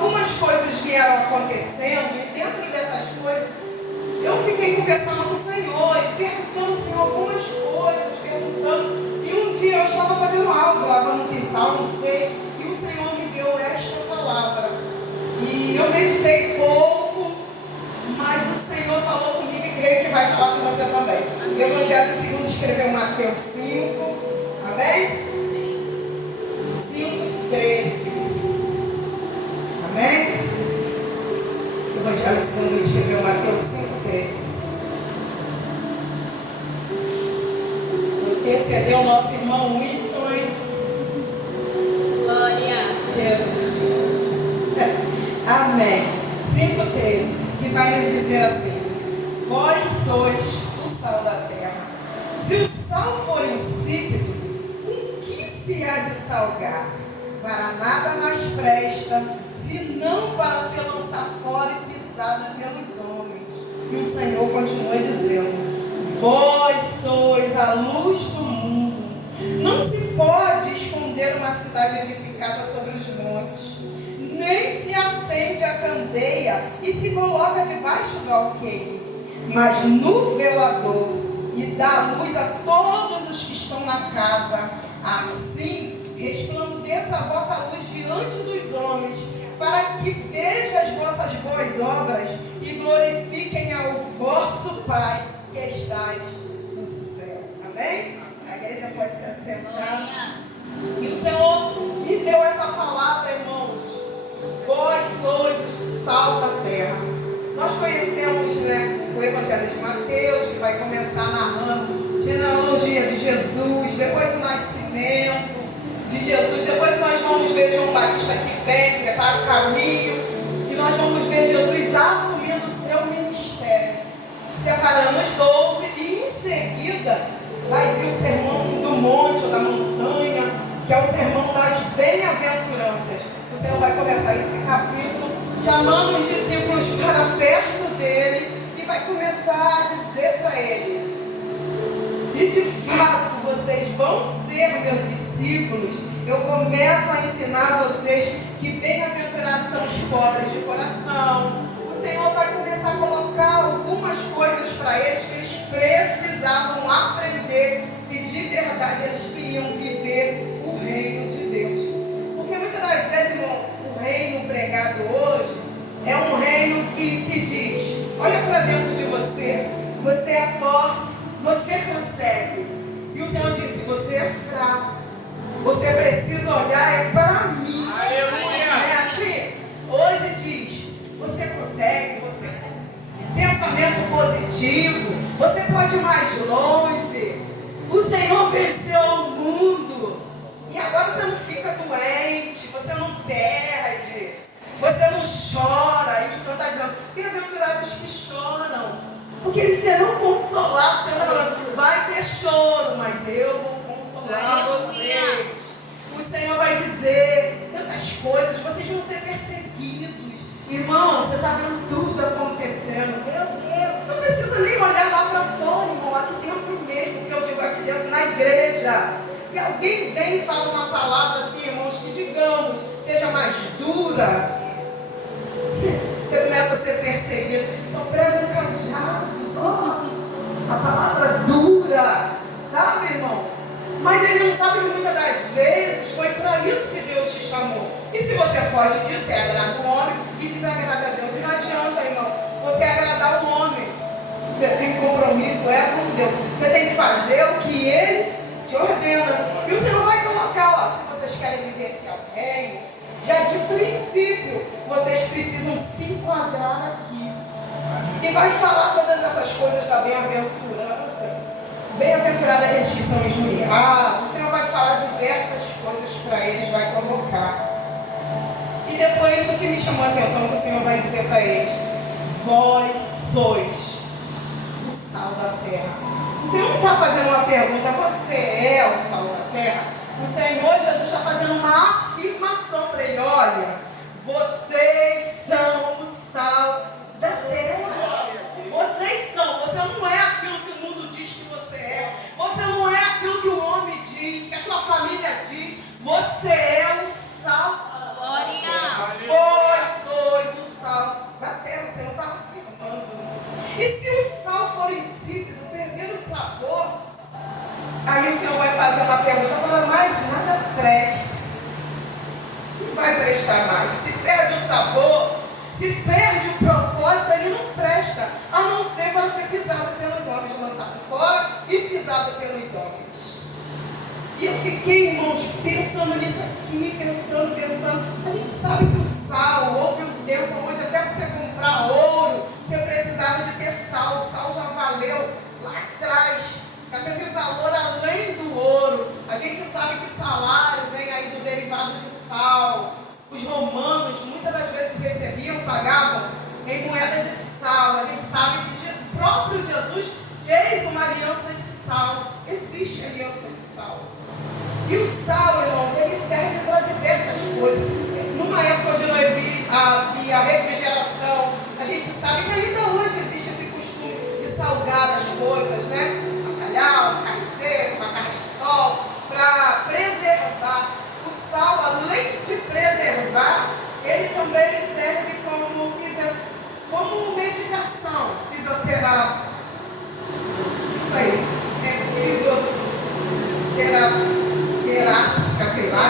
algumas coisas vieram acontecendo e dentro dessas coisas eu fiquei conversando com o Senhor e perguntando, Senhor, algumas coisas, perguntando. E um dia eu estava fazendo algo, lavando um quintal, não sei, e o Senhor me deu esta palavra. E eu meditei pouco, mas o Senhor falou comigo e creio que vai falar com você também. O Evangelho segundo escreveu Mateus 5, amém? 5:13. Amém? O Evangelho segundo escreveu Mateus 5:13. Intercedeu o nosso irmão Wilson, hein? Glória. Jesus. Amém. 5:13. Que vai nos dizer assim: vós sois o sal da terra. Se o sal for insípido, com que se há de salgar? Para nada mais presta, senão para se lançar fora e pisado pelos homens. E o Senhor continua dizendo: vós sois a luz do mundo. Não se pode esconder uma cidade edificada sobre os montes, nem se acende a candeia e se coloca debaixo do alqueire, mas no velador, e dá luz a todos os que estão na casa. Assim resplandeça a vossa luz diante dos homens, para que vejam as vossas boas obras e glorifiquem ao vosso Pai que estais no céu. Amém? A igreja pode se assentar. E o Senhor me deu essa palavra, irmãos. Vós sois o sal da terra. Nós conhecemos, o Evangelho de Mateus, que vai começar narrando genealogia de Jesus, depois o nascimento de Jesus, depois nós vamos ver João Batista que vem, prepara o caminho, e nós vamos ver Jesus assumindo o seu ministério, separando os 12, e em seguida vai vir o sermão do monte ou da montanha, que é o sermão das bem-aventuranças. O Senhor vai começar esse capítulo chamando os discípulos para perto dele e vai começar a dizer para ele: se de fato vocês vão ser meus discípulos, eu começo a ensinar vocês que bem-aventurados são os pobres de coração. O Senhor vai começar a colocar algumas coisas para eles que eles precisavam aprender se de verdade eles queriam viver o reino de Deus. Porque muitas das vezes, irmão, o reino pregado hoje é um reino que se diz: olha para dentro de você, você é forte, você consegue. E o Senhor disse: você é fraco, você precisa olhar para mim. Aleluia. É assim? Hoje diz: você consegue, você pensamento positivo, você pode ir mais longe. O Senhor venceu o mundo. E agora você não fica doente, você não perde, você não chora. E o Senhor está dizendo: bem-aventurados que choram, porque eles serão consolados. Você está falando: vai ter choro, mas eu vou consolar vocês. O Senhor vai dizer tantas coisas, vocês vão ser perseguidos. Irmão, você está vendo tudo acontecendo. Meu Deus, não precisa nem olhar lá para fora, irmão, aqui dentro mesmo, que eu digo aqui dentro, na igreja. Se alguém vem e fala uma palavra assim, irmãos, que digamos, seja mais dura, você começa a ser perseguido. Só prega um cajado, só a palavra dura, sabe, irmão? Mas ele não sabe que muitas das vezes foi para isso que Deus te chamou. E se você foge disso, você agrada o homem e desagrada a Deus. E não adianta, irmão, você agradar o homem. Você tem compromisso, com Deus. Você tem que fazer o que Ele te ordena. E o Senhor vai colocar, se vocês querem vivenciar o reino, já de princípio, vocês precisam se enquadrar aqui. E vai falar todas essas coisas da bem-aventurança. Bem-aventurado aqueles que são injuriados. O Senhor vai falar diversas coisas para eles, vai colocar. E depois o que me chamou a atenção, que o Senhor vai dizer para eles: vós sois o sal da terra. O Senhor não está fazendo uma pergunta: você é o sal da terra? O Senhor Jesus está fazendo uma afirmação para ele: olha, vocês são o sal da terra. Vocês são, você não é aquilo que o mundo diz que você é. Você não é aquilo que o homem diz, que a tua família diz. Você é o sal. Glória. Vós Senhor vai fazer uma pergunta, agora mais nada presta. Não vai prestar mais. Se perde o sabor, se perde o propósito, ele não presta, a não ser para ser pisado pelos homens, lançado fora e pisado pelos homens. E eu fiquei, irmãos, pensando nisso aqui, pensando. A gente sabe que o sal, houve um tempo onde até para você comprar ouro, você precisava de ter sal. O sal já valeu lá atrás, já teve valor além do ouro. A gente sabe que salário vem aí do derivado de sal. Os romanos muitas das vezes recebiam, pagavam em moeda de sal. A gente sabe que o próprio Jesus fez uma aliança de sal. Existe aliança de sal. E o sal, irmãos, ele serve para diversas coisas. Numa época onde não havia refrigeração, a gente sabe que ainda hoje existe esse costume de salgar as coisas, né? Bacalhau, uma carne seca, uma carne de sol, para preservar. O sal, além de preservar, ele também serve como medicação, fisioterapia. Isso aí, fisioterapêutica, sei lá,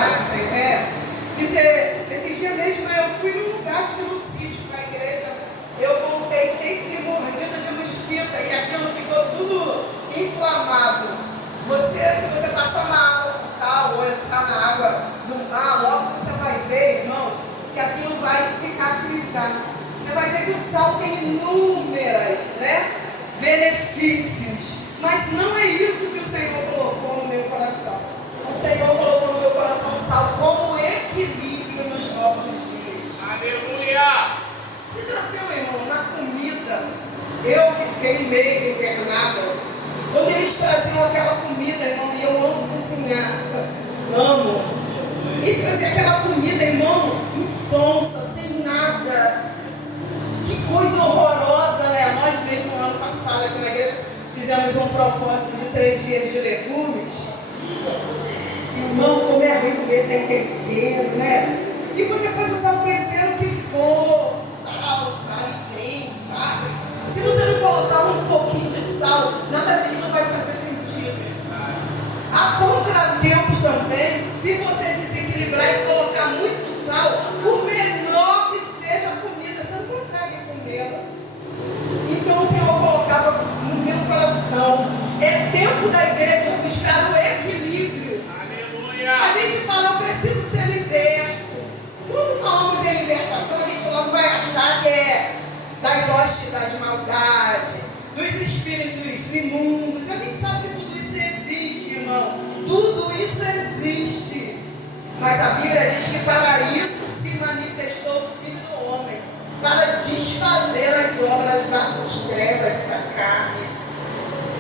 esses dias mesmo eu fui num lugar, acho que no sítio, para a igreja, eu voltei cheio de mordida de mosquito e aquilo ficou tudo inflamado. Se você passar na água com sal ou entrar na água no mar, logo você vai ver, irmãos, que aquilo vai cicatrizar. Você vai ver que o sal tem inúmeras, benefícios. Mas não é isso que o Senhor colocou no meu coração. O Senhor colocou no meu coração o sal como equilíbrio nos nossos dias. Aleluia! Você já viu, irmão, na comida? Eu que fiquei um mês internada, quando eles traziam aquela comida, irmão, e eu amo cozinhar, amo. E trazia aquela comida, irmão, insonsa, sem nada. Que coisa horrorosa, né? Nós mesmo, no ano passado, aqui na igreja, fizemos um propósito de 3 dias de legumes. Irmão, como é ruim comer sem tempero, né? E você pode usar o tempero que for, sal, alecrim, páprica. Se você não colocar um pouquinho de sal, nada daquilo vai fazer sentido. A contratempo também, se você desequilibrar e colocar muito sal, o menor que seja a comida, você não consegue comê-la. Então o Senhor colocava no meu coração, é tempo da igreja buscar o equilíbrio. Aleluia! A gente fala, eu preciso ser liberto. Quando falamos em libertação, a gente logo vai achar que é das hostes das maldades, dos espíritos imundos. A gente sabe que tudo isso existe, irmão. Tudo isso existe. Mas a Bíblia diz que para isso se manifestou o Filho do Homem, para desfazer as obras das trevas e da carne.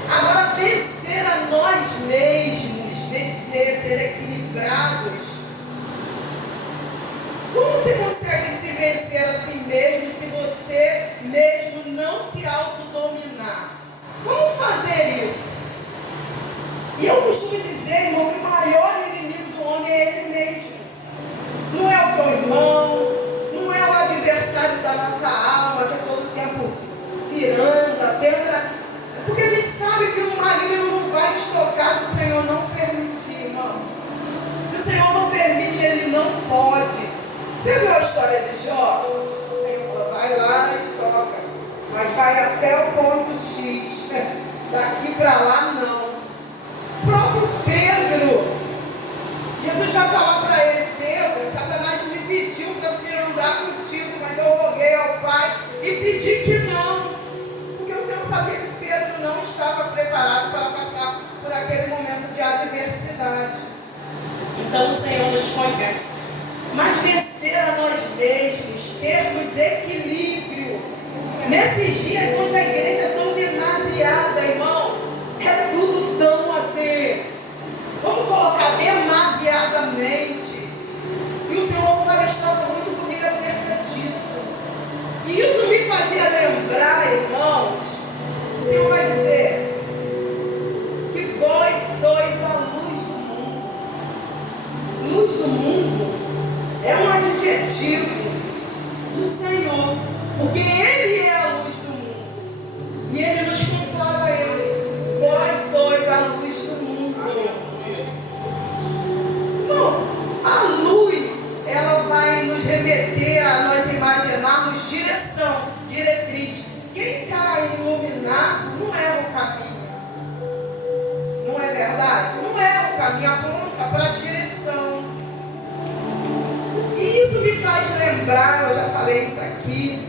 Agora, vencer a nós mesmos, ser equilibrados. Como você consegue se vencer a si mesmo se você mesmo não se autodominar? Como fazer isso? E eu costumo dizer, irmão, que o maior inimigo do homem é ele mesmo. Não é o teu irmão, não é o adversário da nossa alma, que é todo tempo ciranda, tenta. Porque a gente sabe que o maligno não vai te tocar se o Senhor não permitir, irmão. Se o Senhor não permite, ele não pode. Você viu a história de Jó? O Senhor falou, vai lá e toca, mas vai até o ponto X, daqui para lá não. O próprio Pedro, Jesus vai falar para ele, Pedro, Satanás me pediu para se andar contigo, mas eu roguei ao Pai e pedi que não, porque o Senhor sabia que Pedro não estava preparado para passar por aquele momento de adversidade. Então o Senhor nos conhece. Mas vencer a nós mesmos, termos equilíbrio. Nesses dias onde a igreja é tão demasiada, irmão, é tudo tão assim. Vamos colocar demasiadamente. E o Senhor palestrava muito comigo acerca disso. E isso me fazia lembrar, irmãos, o Senhor vai dizer que vós sois a luz do mundo. Luz do mundo é um adjetivo do Senhor, porque Ele é a luz do mundo. E Ele nos compara a Ele. Vós sois a luz do mundo. faz lembrar, eu já falei isso aqui.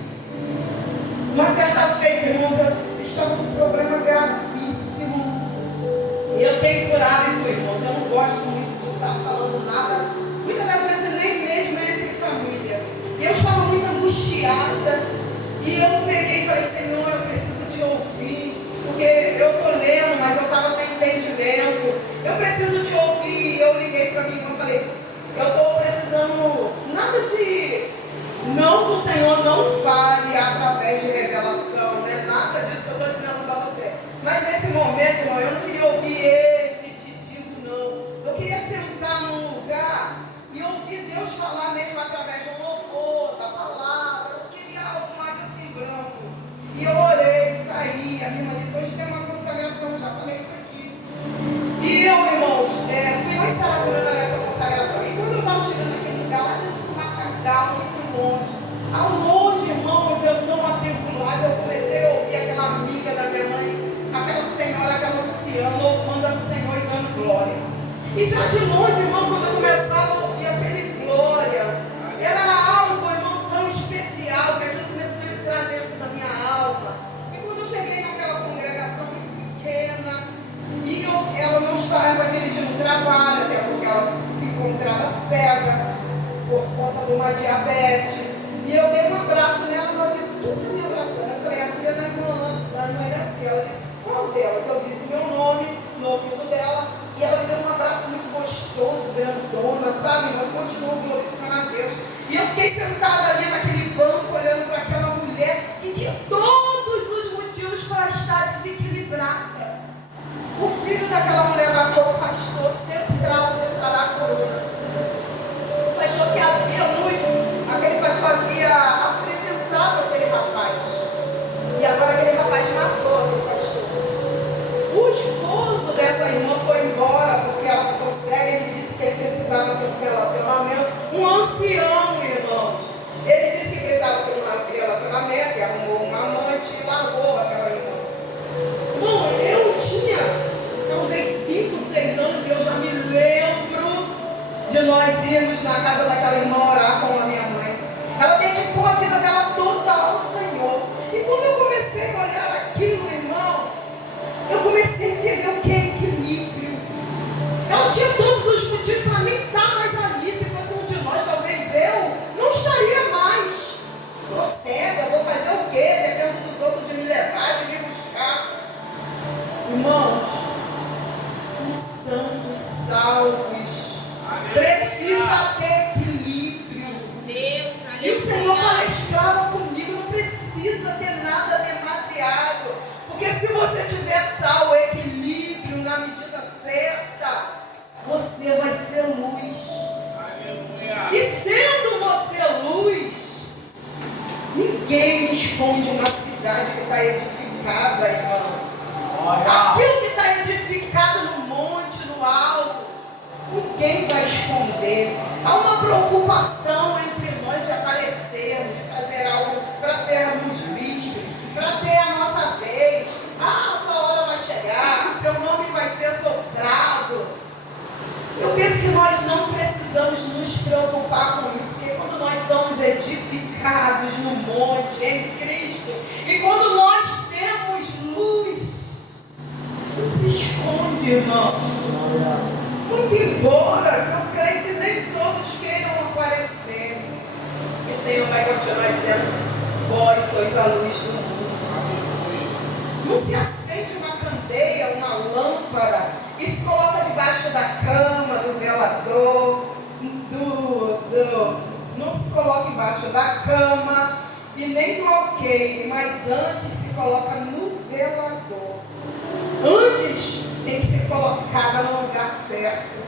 Uma certa feita, irmãos, eu estava com um problema gravíssimo. E eu tenho por hábito, irmãos, eu não gosto muito de estar falando nada, muitas das vezes nem mesmo entre família. E eu estava muito angustiada. E eu peguei e falei, Senhor, eu preciso te ouvir. Porque eu estou lendo, mas eu estava sem entendimento. Eu preciso te ouvir. E eu liguei para mim e falei, eu estou precisando, nada de, não que o Senhor não fale através de revelação, né? Nada disso que eu estou dizendo para você. Mas nesse momento, irmão, eu não queria ouvir este te digo, não. Eu queria sentar num lugar e ouvir Deus falar mesmo através de um louvor, da palavra. Eu queria algo mais assim, branco. E eu orei, saí, a minha irmã disse, hoje tem uma consagração, já falei isso aqui. E eu, irmãos, fui lá em Saracurana nessa consagração. E quando eu estava chegando naquele lugar, lá dentro do Macacá, muito longe. Ao longe, irmãos, eu tão atribulada, eu comecei a ouvir aquela amiga da minha mãe, aquela senhora, aquela anciã, louvando ao Senhor e dando glória. E já de longe, irmão, quando eu começava a ouvir aquele glória, era algo, irmão, tão especial, que aquilo começou a entrar dentro da minha alma. E quando eu cheguei naquela congregação muito pequena, e ela não estava dirigindo trabalho, até porque ela se encontrava cega, por conta de uma diabetes. E eu dei um abraço nela, e ela disse, tu está me abraçando? Eu falei, a filha da irmã Iraci. Ela disse, qual delas? Eu disse meu nome no ouvido dela, e ela me deu um abraço muito gostoso, grandona, sabe? Eu continuo glorificando a Deus. E eu fiquei sentada ali naquele banco, olhando para aquela mulher, que tinha todos os motivos para estar desequilibrada. O filho daquela mulher da qual o pastor central de Saracurana, o pastor que havia aquele pastor havia apresentado aquele rapaz, e agora aquele rapaz matou aquele pastor. O esposo dessa irmã foi embora porque ela ficou cega. Ele disse que ele precisava ter um relacionamento, um ancião, irmãos. Ele disse que precisava ter um relacionamento e arrumou uma amante e largou aquela irmã. Irmão, eu tinha talvez 5, 6 anos, e eu já me lembro de nós irmos na casa daquela irmã orar com a minha mãe. Ela dedicou a vida dela toda ao Senhor. E quando eu comecei a olhar aquilo, irmão, eu comecei a entender o que é equilíbrio. Ela tinha todos os motivos para nem estar mais ali. Se fosse um de nós, talvez eu não estaria mais. Estou cega, vou fazer o quê? Dependo do outro de me levar, de me buscar. Irmãos, os santos salvos precisa ter equilíbrio. Deus, E o Senhor palestrava comigo, não precisa ter nada demasiado. Porque se você tiver o equilíbrio na medida certa, você vai ser luz. Aleluia. E sendo você luz, ninguém esconde uma cidade que está edificada, irmão. Aquilo que está edificado no monte, no alto, ninguém vai esconder. Há uma preocupação entre nós de aparecermos, de fazer algo para sermos vistos, para ter a nossa vez. Ah, a sua hora vai chegar, seu nome vai ser soprado. Eu penso que nós não precisamos nos preocupar com isso, porque quando nós somos edificados no monte, em Cristo, e quando nós temos luz, não se esconde, irmão. Muito embora que eu creio que nem todos queiram aparecer, que o Senhor vai continuar dizendo, vós sois a luz do mundo. Não se acende uma candeia, uma lâmpada e se coloca debaixo da cama, do velador, não se coloca embaixo da cama e nem do alqueire, mas antes se coloca no velador. Antes tem que ser colocada no lugar certo.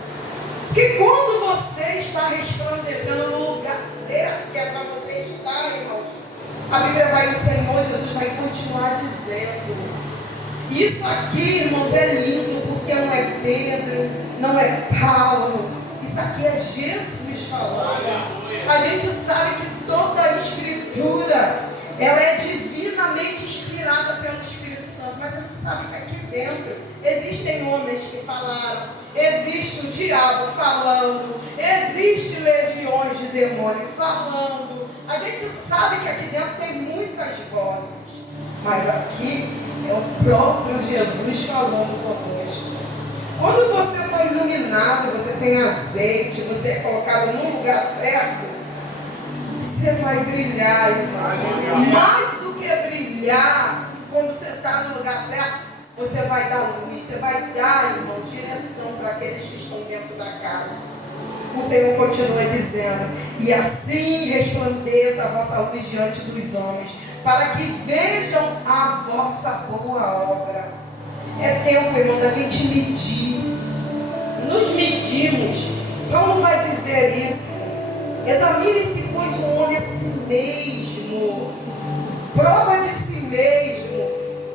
Porque quando você está resplandecendo no lugar certo, que é para você estar, irmãos, a Bíblia vai, o Senhor Jesus vai continuar dizendo. Isso aqui, irmãos, é lindo, porque não é Pedro, não é Paulo. Isso aqui é Jesus falando. A gente sabe que toda a Escritura, ela é divinamente inspirada pelo Espírito Santo. Mas a gente sabe que aqui dentro existem homens que falaram, existe o diabo falando, existe legiões de demônios falando. A gente sabe que aqui dentro tem muitas vozes, mas aqui é o próprio Jesus falando conosco. Quando você está iluminado, você tem azeite, você é colocado no lugar certo, você vai brilhar, irmão. Mais do que brilhar, quando você está no lugar certo, você vai dar luz, você vai dar, irmão, direção para aqueles que estão dentro da casa. O Senhor continua dizendo: e assim resplandeça a vossa luz diante dos homens, para que vejam a vossa boa obra. É tempo, irmão, da gente medir. Nos medimos. Paulo vai dizer isso. Examine-se, pois, o homem a si mesmo. Prova de si mesmo.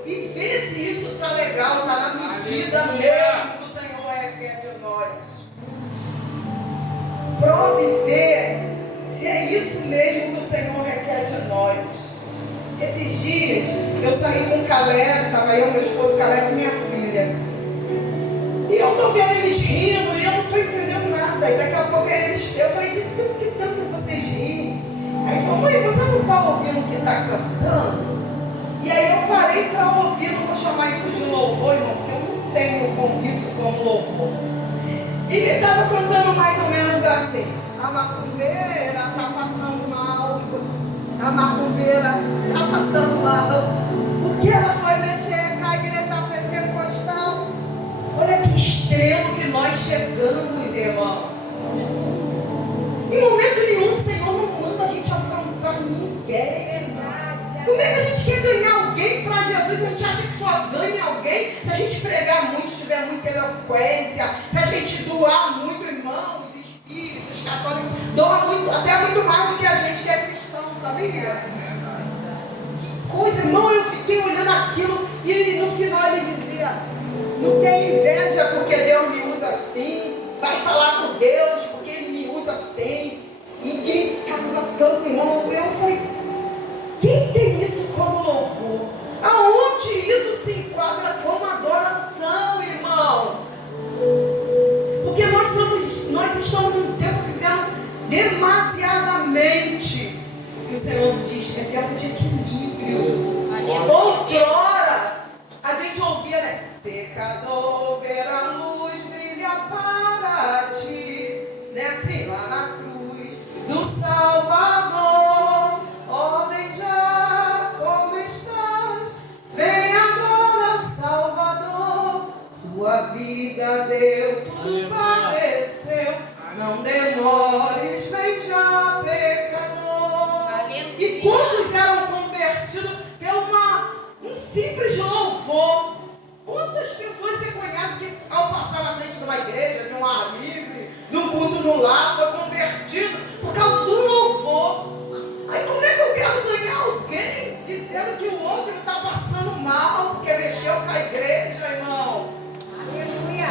E vê se isso está legal, está na medida mesmo que o Senhor requer de nós. Prove e vê se é isso mesmo que o Senhor requer de nós. Esses dias eu saí com o Caleb, estava eu, meu esposo, Caleb e minha filha. E eu estou vendo eles rindo e eu não estou entendendo nada. E daqui a pouco eu falei: de tanto vocês rirem. Aí ele falou: mãe, você não está ouvindo o que está cantando? E aí eu parei para ouvir, não vou chamar isso de louvor, irmão, porque eu não tenho isso como louvor. E ele estava cantando mais ou menos assim: a macumbeira está passando mal, a macumbeira está passando mal, porque ela foi mexer com a igreja pentecostal. Olha que extremo que nós chegamos, irmão. Em momento nenhum o Senhor não manda a gente afrontar ninguém. Como é que a gente quer ganhar alguém para Jesus? A gente acha que só ganha alguém se a gente pregar muito, tiver muita eloquência, se a gente doar muito, irmãos, espíritos, católicos, doa muito, até muito mais do que a gente que é cristão, sabia? Que coisa, irmão, eu fiquei olhando aquilo e no final ele dizia: não tem inveja porque Deus me usa assim, vai falar com Deus porque Ele me usa assim. E gritava tanto, irmão. Eu falei: quem tem isso como louvor? Aonde isso se enquadra como adoração, irmão? Porque nós estamos num tempo vivendo demasiadamente. E o Senhor diz que é tempo de equilíbrio. Outrora, a gente ouvia, né? Pecador, ver a luz brilha para ti. Né? Assim, lá na cruz do Salvador. Ó, vem já como estás. Vem agora, Salvador. Sua vida deu, tudo pareceu. Não demores, vem já, pecador. E quantos eram convertidos por um simples louvor? Quantas pessoas você conhece que ao passar na frente de uma igreja, de um ar livre, de um culto no lar, foi convertido por causa do louvor? Aí como é que eu quero ganhar alguém dizendo que o outro está passando mal porque mexeu com a igreja, irmão? Aleluia!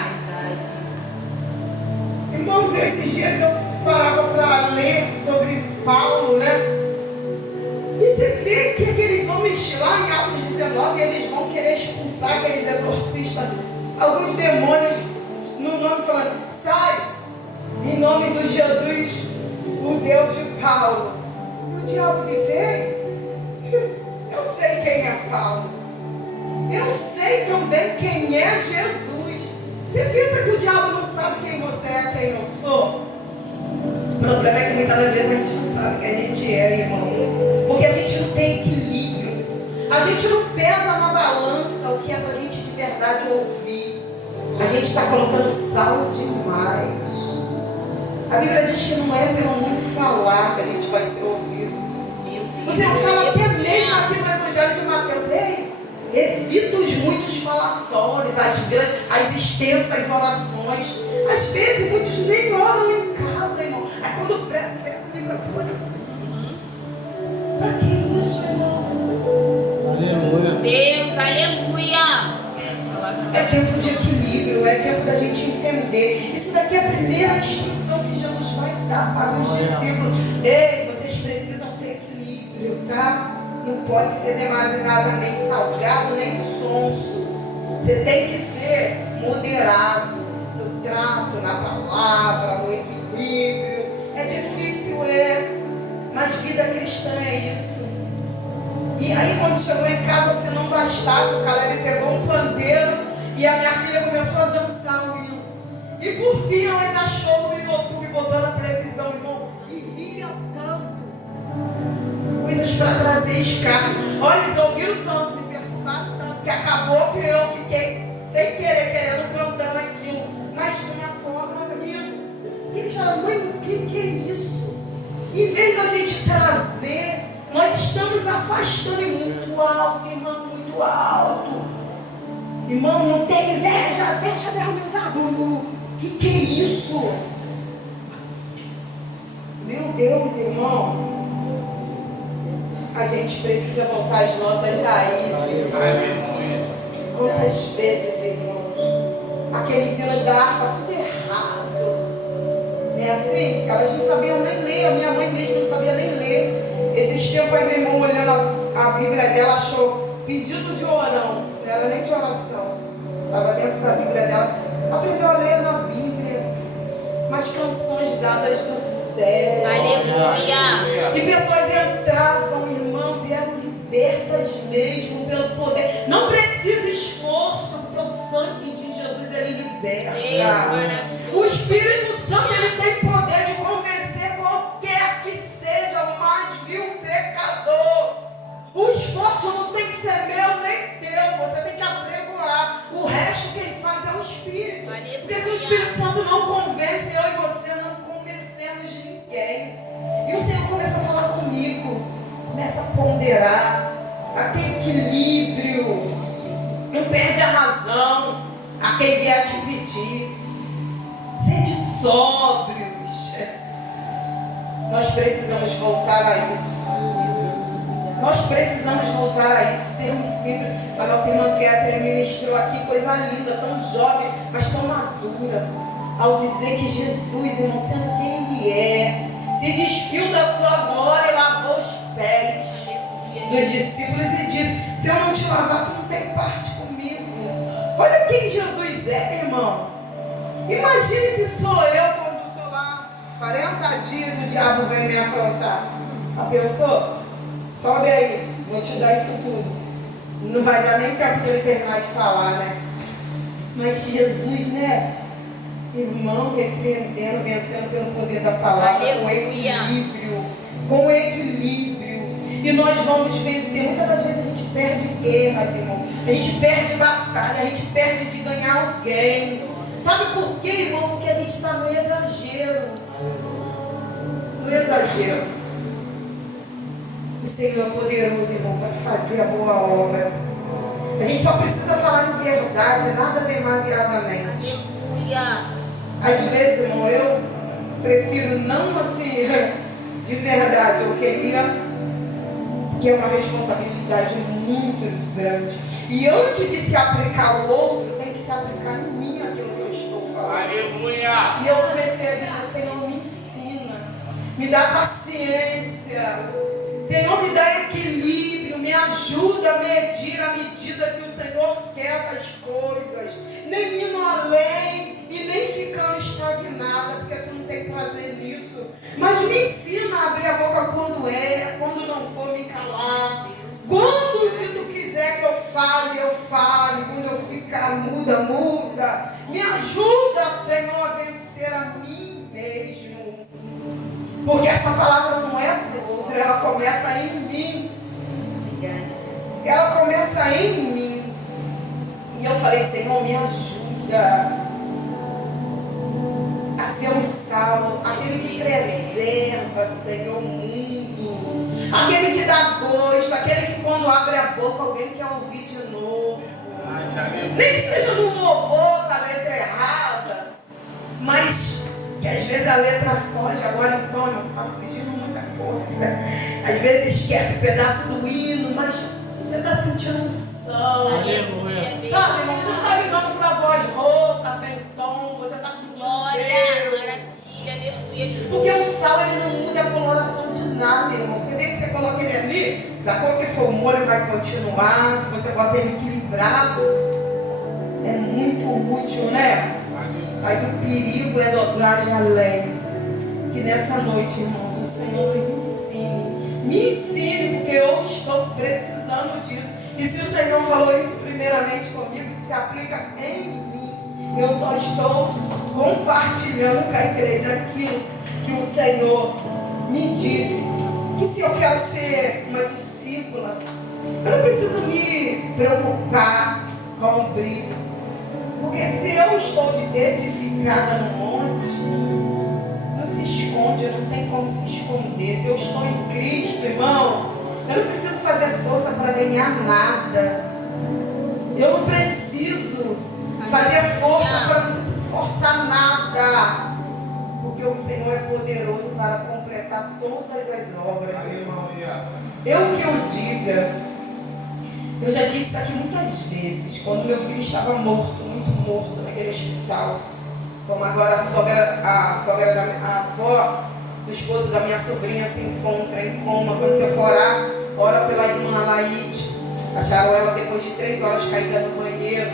Irmãos, esses dias eu parava para ler sobre Paulo, né? E você vê que aqueles homens lá em Atos 19, eles vão querer expulsar aqueles exorcistas, alguns demônios, no nome falando: sai, em nome de Jesus, o Deus de Paulo. E o diabo disse: ei, eu sei quem é Paulo, eu sei também quem é Jesus. Você pensa que o diabo não sabe quem você é, quem eu sou? O problema é que muitas vezes a gente não sabe quem a gente é, irmão. Porque a gente não tem equilíbrio. A gente não pesa na balança o que é pra gente de verdade ouvir. A gente está colocando sal demais. A Bíblia diz que não é pelo muito falar que a gente vai ser ouvido. O Senhor fala até mesmo aqui no Evangelho de Mateus: ei, evita os muitos falatórios, as extensas orações. Às vezes muitos nem oram em casa, irmão. Aí quando pega o microfone, pra que isso, irmão? Aleluia. Deus, aleluia. É tempo de equilíbrio, é tempo da gente entender. Isso daqui é a primeira instrução que Jesus vai dar para os discípulos. Ei, vocês precisam ter equilíbrio, tá? Não pode ser demasiadamente salgado nem sonso. Você tem que ser moderado. no trato, na palavra, no equilíbrio. É difícil, mas vida cristã é isso. E aí quando chegou em casa, se não bastasse, o Caleb pegou um pandeiro e a minha filha começou a dançar o hino. E por fim ela ainda achou no YouTube, botou na televisão, irmão, e ria tanto. Coisas para trazer escape. Olha, eles ouviram tanto, me perturbaram tanto, que acabou que eu fiquei sem querer, querendo, cantando aquilo, mas de uma forma rindo. Porque eles falaram, mãe, o que é isso? Em vez da gente trazer, nós estamos afastando muito alto, irmão, muito alto. Irmão, não tem inveja, deixa Deus me usar. O que é isso? Meu Deus, irmão. A gente precisa voltar às nossas raízes. Aleluia. Quantas vezes, irmãos, aqueles hinos da harpa, tudo errado. Não é assim? Elas não sabiam nem ler, a minha mãe mesmo não sabia nem ler. Esses tempos aí, meu irmão, olhando a Bíblia dela, achou pedido de orão, não era nem de oração, estava dentro da Bíblia dela. Aprendeu a ler na Bíblia, mas canções dadas do céu. Aleluia. E pessoas entravam, irmãos, e eram libertas mesmo pelo poder. Não precisa esforço, porque o sangue de Jesus, ele liberta. O Espírito Santo, ele tem poder de convencer qualquer que seja o mais vil pecador. O esforço não tem que ser meu nem teu, você tem que apregoar. O resto quem faz é o Espírito. Porque se o Espírito Santo não convence, eu e você não convencemos ninguém. E o Senhor começou a falar comigo, começa a ponderar, a ter equilíbrio, não perde a razão a quem vier te pedir. Sede sóbrios. Nós precisamos voltar a isso. Nós precisamos voltar a isso, sermos simples. A nossa irmã Catherine ministrou aqui, coisa linda, tão jovem, mas tão madura, ao dizer que Jesus, irmão, sendo quem Ele é, se despiu da sua glória e lavou os pés dos discípulos e disse: se eu não te lavar, tu não tem parte comigo. Olha quem Jesus é, irmão. Imagine se sou eu quando estou lá 40 dias o diabo vem me afrontar. Já pensou? Sobe aí, vou te dar isso tudo. Não vai dar nem tempo dele terminar de falar, né? Mas Jesus, né? Irmão, repreendendo, vencendo pelo poder da palavra. Aleluia. Com equilíbrio. Com equilíbrio. E nós vamos vencer. Muitas das vezes a gente perde guerras, irmão. A gente perde batalha, a gente perde de ganhar alguém. Sabe por quê, irmão? Porque a gente está no exagero. No exagero. O Senhor é poderoso, irmão, para fazer a boa obra. A gente só precisa falar em verdade, nada demasiadamente. Aleluia. Às vezes, irmão, eu prefiro não assim, de verdade, eu queria, que é uma responsabilidade muito grande. E antes de se aplicar ao outro, tem que se aplicar em mim aquilo que eu estou falando. Aleluia. E eu comecei a dizer: Senhor, me ensina, me dá paciência, Senhor, me dá equilíbrio, me ajuda a medir a medida que o Senhor quer das coisas, nem indo além e nem ficando estagnada, porque tu não tem prazer nisso. Mas me ensina a abrir a boca quando não for me calar. Quando que tu quiser que eu fale, quando eu ficar muda, muda. Me ajuda, Senhor, a vencer a mim mesmo. Porque essa palavra não é do outro, ela começa em mim. Obrigada, Jesus. Ela começa em mim. E eu falei: Senhor, me ajuda a ser um sal, aquele que preserva, Senhor, o mundo, aquele que dá gosto, aquele que quando abre a boca alguém quer ouvir de novo. Nem que seja no louvor, com a letra errada, mas que às vezes a letra foge. Agora então, irmão, está fugindo muita coisa. Às vezes esquece um pedaço do hino, mas você está sentindo um som. Aleluia. Sabe, irmão, você não está ligando para a voz rouca, sem tom, você está sentindo Glória, Deus. maravilha, aleluia, Jesus. Porque o sal, ele não muda a coloração de nada, irmão. Você vê que você coloca ele ali, da cor que for o molho vai continuar. Se você bota ele equilibrado, é muito útil, né? mas o perigo é dosagem além. Que nessa noite, irmãos, o Senhor nos ensine. Me ensine, porque eu estou precisando disso. E se o Senhor falou isso primeiramente comigo, se aplica em mim. Eu só estou compartilhando com a igreja aquilo que o Senhor me disse. Que se eu quero ser uma discípula, eu não preciso me preocupar com o brilho. Porque se eu estou edificada no monte, não se esconde, não tem como se esconder. Se eu estou em Cristo, irmão, eu não preciso fazer força para ganhar nada. Eu não preciso fazer força para não preciso forçar nada. Porque o Senhor é poderoso para completar todas as obras, irmão. Eu que eu diga, eu já disse isso aqui muitas vezes, quando meu filho estava morto, muito morto naquele hospital. Como agora a avó do esposo da minha sobrinha se encontra em coma. Quando você for orar, ora pela irmã Laide. Acharam ela depois de 3 horas caída no banheiro.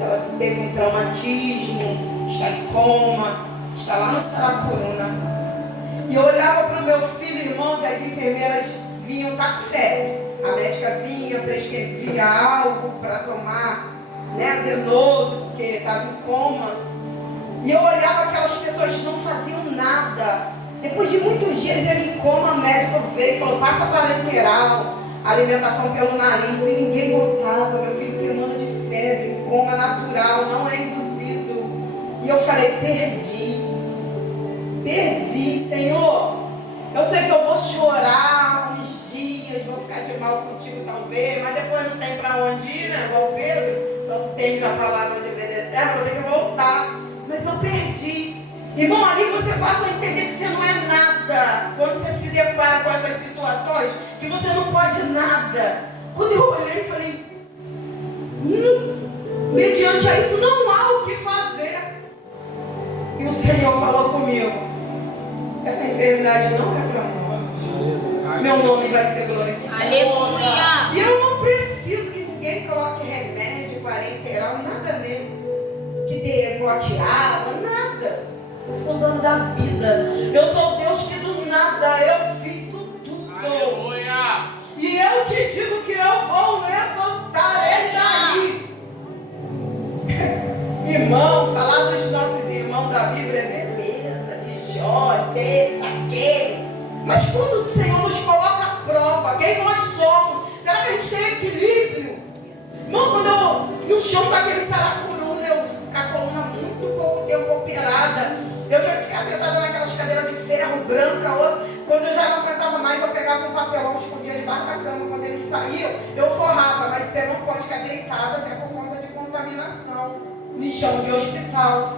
Ela teve um traumatismo, está em coma, está lá no Saracuruna. E eu olhava para o meu filho, irmãos, as enfermeiras vinham estar com febre. A médica vinha, prescrevia algo para tomar, né, venoso, porque estava em coma. E eu olhava aquelas pessoas que não faziam nada. Depois de muitos dias ele em coma, a médica veio e falou: passa parenteral, alimentação pelo nariz, e ninguém botava. Meu filho queimando de febre, em coma natural, não é induzido. E eu falei: perdi, Senhor. Eu sei que eu vou chorar uns dias, vou ficar de mal contigo talvez, mas depois não tem para onde ir, né? Igual Pedro, só tens a palavra de vida eterna, vou ter que voltar. Mas eu perdi. Irmão, ali você passa a entender que você não é nada. Quando você se depara com essas situações, que você não pode nada. Quando eu olhei e falei, mediante a isso não há o que fazer. E o Senhor falou comigo: essa enfermidade não é para morte. Meu nome vai ser glorificado. Aleluia. E eu não preciso que ninguém coloque remédio, parenteral, nada mesmo. Que dê bote água, nada. Eu sou o dono da vida. Eu sou o Deus que do nada eu fiz o tudo. Aleluia. E eu te digo que eu vou levantar ele daí. Irmão, falar dos nossos irmãos da Bíblia é beleza, de Jó, desse, daquele. Mas quando o Senhor nos coloca à prova, quem nós somos, será que a gente tem equilíbrio? Irmão, quando eu no chão daquele Saracuruna, eu com a coluna muito pouco tempo operada, eu tinha que ficar sentada naquelas cadeiras de ferro branca. Quando eu já não aguentava mais, eu pegava um papelão, escondia debaixo da cama. Quando eles saíam, eu forrava, mas você não pode ficar deitada até por conta de contaminação. Me chamam de hospital.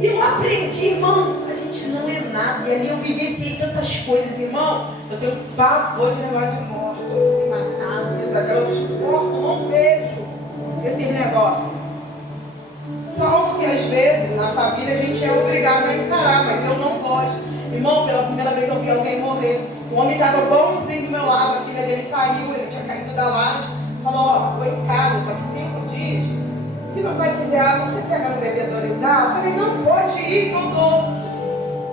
E eu aprendi, irmão, a gente não é nada. E ali eu vivenciei tantas coisas, irmão. Eu tenho pavor de negócio de morte, de se matar, pesadelo, eu suporto, não vejo esses negócios. Salvo que às vezes na família a gente é obrigado a encarar, mas eu não gosto. Irmão, pela primeira vez eu vi alguém morrer. O homem estava bonzinho do meu lado, a filha dele saiu, ele tinha caído da laje. Falou: ó, vou em casa, estou aqui 5 dias. Se meu pai quiser água, você pega no bebedouro e dá? Eu falei: não, pode ir que eu dou.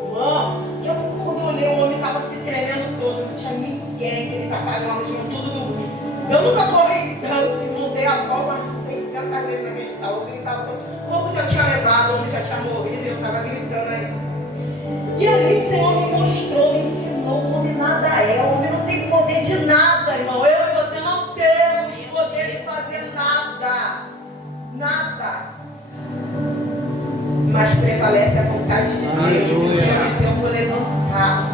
Irmão, quando eu olhei, o homem estava se tremendo todo, não tinha ninguém, eles apagaram a luz, iam tudo dormir. Eu nunca corri tanto, irmão, dei a volta umas 600 vezes naquele hospital, eu gritava todo. O povo já tinha levado, o homem já tinha morrido e eu estava gritando aí. E ali o Senhor me mostrou, me ensinou: o homem nada é, o homem não tem poder de nada, irmão. Eu e você não temos poder de fazer nada. Nada. Mas prevalece a vontade de Deus. E o Senhor disse: eu vou levantar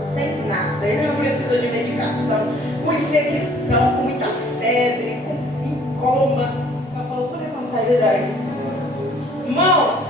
sem nada. Ele não precisa de medicação, com infecção, com muita febre, em coma. Só falou: vou levantar ele daí. Irmão,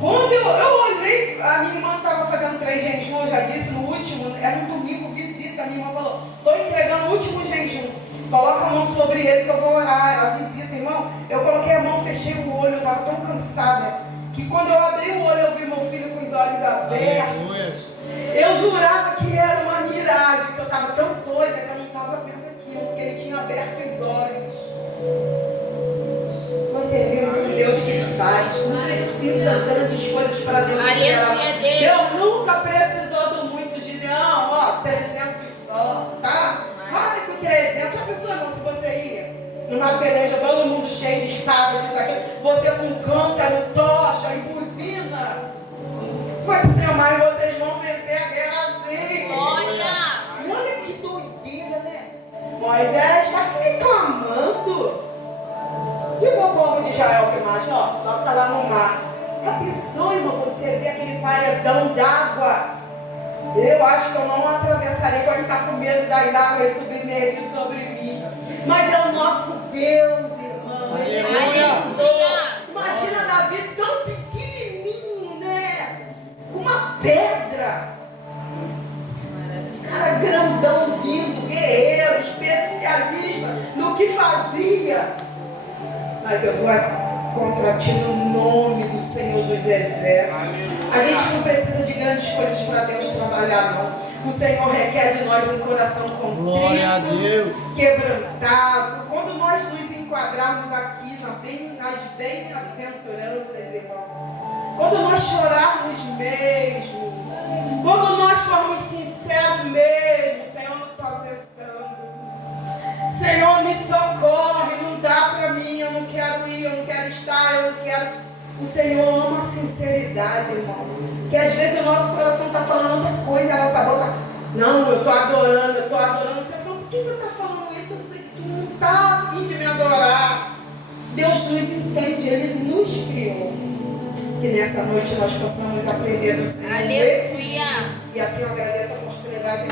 quando eu olhei, a minha irmã estava fazendo 3 jejum, eu já disse, no último, era um domingo, visita. A minha irmã falou: estou entregando o último jejum, coloca a mão sobre ele que eu vou orar. Era visita, irmão. Eu coloquei a mão, fechei o olho, eu estava tão cansada, que quando eu abri o olho, eu vi meu filho com os olhos abertos. Eu jurava que era uma miragem, que eu estava tão doida que eu não estava vendo aquilo, porque ele tinha aberto os olhos. Nós servimos um Deus que faz. Não precisa grandes coisas para Deus. Aleluia, Deus. Deus nunca precisou do muito Gideão. Ó, 300 só, tá? Olha com 300. Já pensou, irmão, se você ia numa peleja, todo mundo cheio de espada, disso, aquilo, você com cântaro, tocha e buzina. Mas o Senhor, mas vocês vão vencer a guerra assim. Glória. E olha que doideira, né? Moisés está aqui reclamando. Diga ao povo de Israel que mais, ó, toca lá no mar. Já pensou, irmão, quando você vê aquele paredão d'água? Eu acho que eu não atravessaria para ficar com medo das águas submergir sobre mim. Mas é o nosso Deus, irmão. Aleluia. Imagina Davi tão pequenininho, né? Com uma pedra. Cara grandão vindo, guerreiro, especialista no que fazia. Mas eu vou contra ti no nome do Senhor dos Exércitos. A gente não precisa de grandes coisas para Deus trabalhar, não. O Senhor requer de nós um coração Glória a Deus. contrito, quebrantado. Quando nós nos enquadrarmos aqui nas bem-aventuranças, irmão, quando nós chorarmos mesmo, quando nós formos sinceros mesmo, Senhor, não estou aguentando. Senhor, me socorre, não dá para mim, eu não quero ir, eu não quero estar, eu não quero. O Senhor ama a sinceridade, irmão. Que às vezes o nosso coração está falando outra coisa, a nossa boca, não, eu estou adorando, eu estou adorando. Você fala, por que você está falando isso? Eu sei que tu não está a fim de me adorar. Deus nos entende, Ele nos criou. Que nessa noite nós possamos aprender do Senhor. Aleluia. E assim eu agradeço a oportunidade.